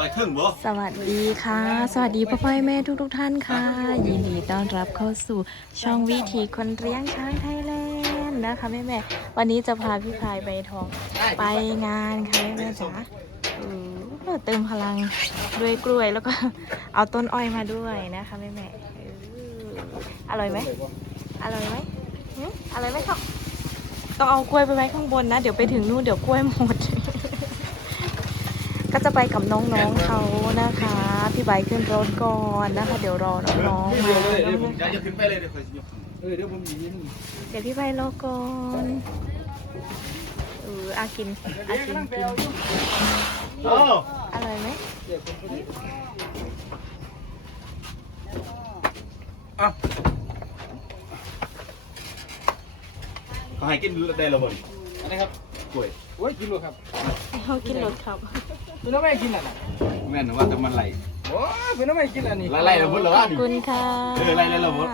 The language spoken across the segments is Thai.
อะไรครึ่งบ่สวัสดีค่ะ สวัสดีพ่อพ่อแม่ทุกทุกท่านค่ะ ยินดีต้อนรับเข้าสู่ช่องวิถีคนเลี้ยงช้างไทยแลนด์นะคะแม่แม่วันนี้จะพาพี่พายไปทองไปงานค่ะแม่แม่จ๋าเติมพลังด้วยกล้วยแล้วก็เอาต้นอ้อยมาด้วยนะคะแม่แม่อร่อยไหมอร่อยไหมอร่อยไหมครับต้องเอากล้วยไปไว้ข้างบนนะ เดี๋ยวไปถึงนู่นเดี๋ยวกล้วยหมด ก็จะไปกับน้องๆเขานะคะ พี่ใบร์ทขึ้นรถก่อนนะคะ เดี๋ยวรอน้องๆมาเดี๋ยวผมนะคะจะขึ้นไปเลยเดี๋ยวคอยยกเออเดี๋ยวผมยิงเดี๋ยวพี่ใบร์ทรอก่อนเอออากินอากินกินโอ้อร่อยไหมเขาให้กินได้และบ่นอันนี้ครับกล้วยโอ้ยกินเลยครับเขากินรถครับ เป็นน้ำไม่กินอะนะแม่นว่าแต่มันไหลโอ้ยเป็นน้ำไม่กินอันนี้ไล่แล้วบ่นเหรอขวะอบนี่ คุณค่ะเออไล่แล้วเหรอวะ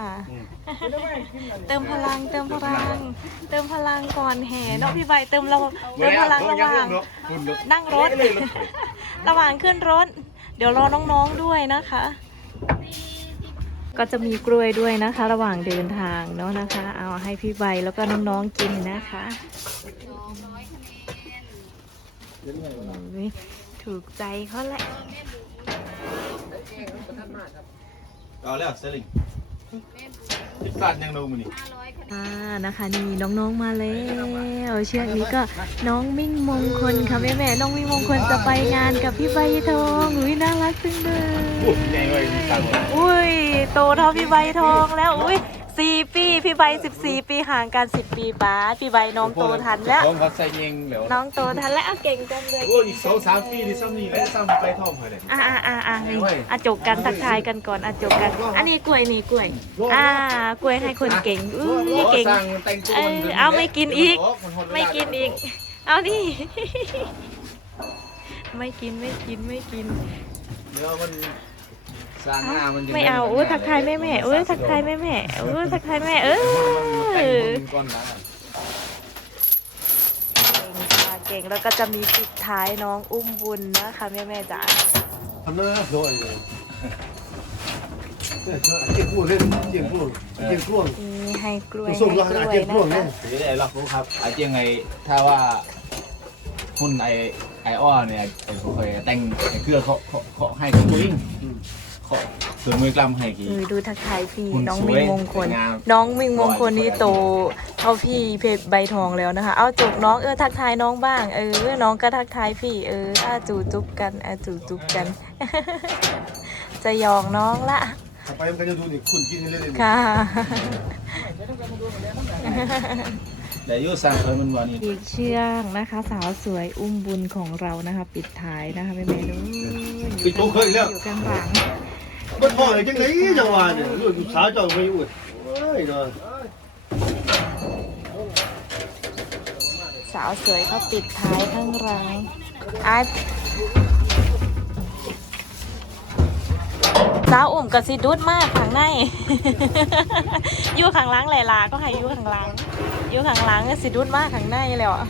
เป็นน้ำไม่กินอันนี้เติมพลังเติมพลัง เติมพลังก่อนแห่เนาะพี่ใบร์ทเติมเราเติมพลังระหว่างนั่งรถ ระหว่างขึ้นรถ เดี๋ยวรอน้องๆด้วยนะคะ ก็จะมีกล้วยด้วยนะคะ ระหว่างเดินทางเนาะนะคะ เอาให้พี่ใบแล้วก็น้องๆกินนะคะอุ๊ย ถูกใจเขาแหละเอาแล้วเซลิงสิบบาทยังดูมื้อนี้อ่านะคะนี่น้องๆมาแล้วเชือกนี้ก็น้องมิ่งมงคลค่ะแม่แม่ๆน้องมิ่งมงคลจะไปงานกับพี่ใบทองอุ้ยน่ารักจังเลยโอ้ยใหญ่เลยมีตังค์อุ้ยโตเท่าพี่ใบทองแล้วอุ้ย สี่ปีพี่ใบสิบสี่ปีห่างกันสิบปีป้าพี่ใบน้องโตทันแล้วของเขาใส่เองแล้วน้องโตทันแล้วอะเก่งจังเลยโอ้ยอีก2 3ปีนี่ซ้ำนี่แหละซ้ำไปท่อมให้เลย อ่าอ่าอ่านี่อะจบกันทักทายกันก่อนอะจบกัน อันนี้กล้วยนี่กล้วย อ่ากล้วยให้คนเก่งอุ้ยเก่งสั่งแต่งตัวเออเอาไม่กินอีก ไม่กินอีก เอาดิไม่กินไม่กินไม่กินเดี๋ยวมัน สร้างหน้ามันไม่เอาอุ้ยทักทายแม่แม่อุ้ยทักทายแม่แม่อุ้ยทักทายแม่เออแต่งมันก่อนนะเก่งแล้วก็จะมีปิดท้ายน้องอุ้มบุญนะคะแม่แม่จ๋าทำหน้าสวยเลยเจียงพวงเล่นเจียงพวงเจียงพวงนี่ให้กล้วยส่งให้รากล้วยเจียงพวงนะเนี่ยคะหรือไอ้ล็อกรู้ครับไอ้เจียงไงถ้าว่าหุ้นไอ้ไอ้อ้อเนี่ยไอ้ผมเคยแต่งไอ้เครือเขาเขาเขาให้กับตัวเองเขาเสริมมือกล้ำให้กี่ เออดูทักทายพี่คุณน้องสวยมิงมงคลงามน้องมิงมงคลนี่โตเท่าพี่เพชรใบทองแล้วนะคะ เอาจุกน้องเออทักทายน้องบ้าง เออ น้องก็ทักทายพี่เอออาจูจุบกันอาจูจุบกัน จะหยอกน้องละ ต่อไปมันก็จะดูนี่คุณกินเล่นๆค่ะ แต่อยุสั่งเคยมันวันนี้ อีกเชือกนะคะ สาวสวยอุ้มบุญของเรานะคะ ปิดท้ายนะคะแม่แม่นู้นอยู่ข้างหลังอยู่ข้างหลัง มันพ่อจังไหนจังหวะเนี่ยลูกสาวเจ้าไม่อวดเอ้ยเนาะสาวสวยเขาปิดท้ายข้างหลังไอาสาวอุ่มกับสิดุดมากข้างใน อยู่ข้างหลังหลายลาก็ให้อยู่ข้างหลังอยู่ข้างหลังก็สิดุดมากข้างในแล้วอะ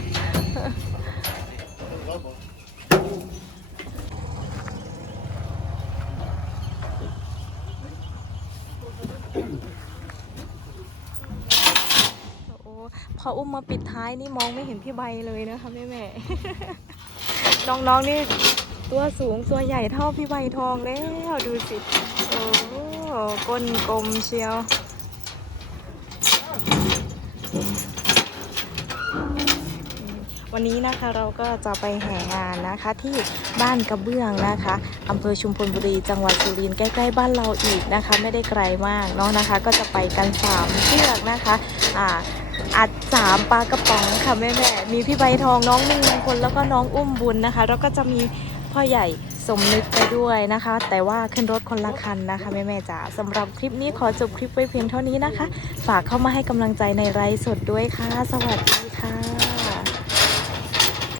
โอ้พออุ้มมาปิดท้ายนี่มองไม่เห็นพี่ใบเลยนะคะแม่แม่น้องๆนี่ตัวสูงตัวใหญ่เท่าพี่ใบทองแล้วดูสิ โอ้ก้นกลมเชียว วันนี้นะคะเราก็จะไปแห่งานนะคะที่บ้านกระเบื้องนะคะอำเภอชุมพลบุรีจังหวัดสุรินทร์ใกล้ๆบ้านเราอีกนะคะ ไม่ได้ไกลมากเนาะนะคะ ก็จะไปกันสามเชือกนะคะอ่าอัดสามปลากระป๋องค่ะแม่แม่มีพี่ใบทองน้องมิ่งมงคลแล้วก็น้องอุ้มบุญนะคะ แล้วก็จะมีพ่อใหญ่สมนึกไปด้วยนะคะ แต่ว่าขึ้นรถคนละคันนะคะแม่แม่จ๋าสำหรับคลิปนี้ขอจบคลิปไว้เพียงเท่านี้นะคะ ฝากเข้ามาให้กำลังใจในไลฟ์สดด้วยค่ะ สวัสดี